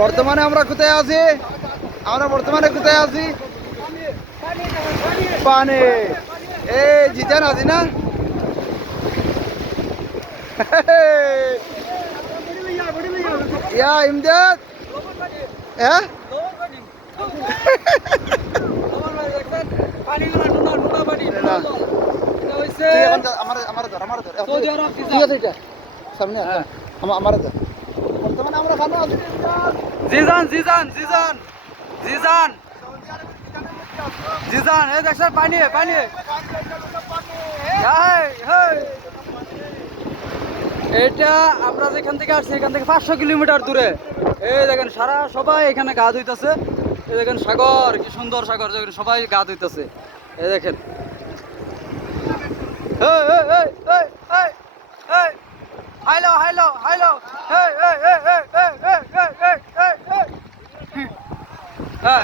বর্তমানে আমরা কোথায় আছি? আমরা বর্তমানে কোথায় আছি? পানি। এই জিজান আছি না? ইয়া ইমদাদ। হ্যাঁ সামনে আমার বর্তমানে আমরা খানে আছি। Jizan Jizan Jizan Jizan Jizan এই দেখছেন পানি পানি এটা আমরা যেখান থেকে আসছি এখান থেকে 500 কিলোমিটার দূরে। এই দেখেন সারা সবাই এখানে গা ধুইতেছে। এই দেখেন সাগর, কি সুন্দর সাগর, যেখানে সবাই গা ধুইতেছে। এই দেখেন হাইলো হাইলো হাইলো হ্যাঁ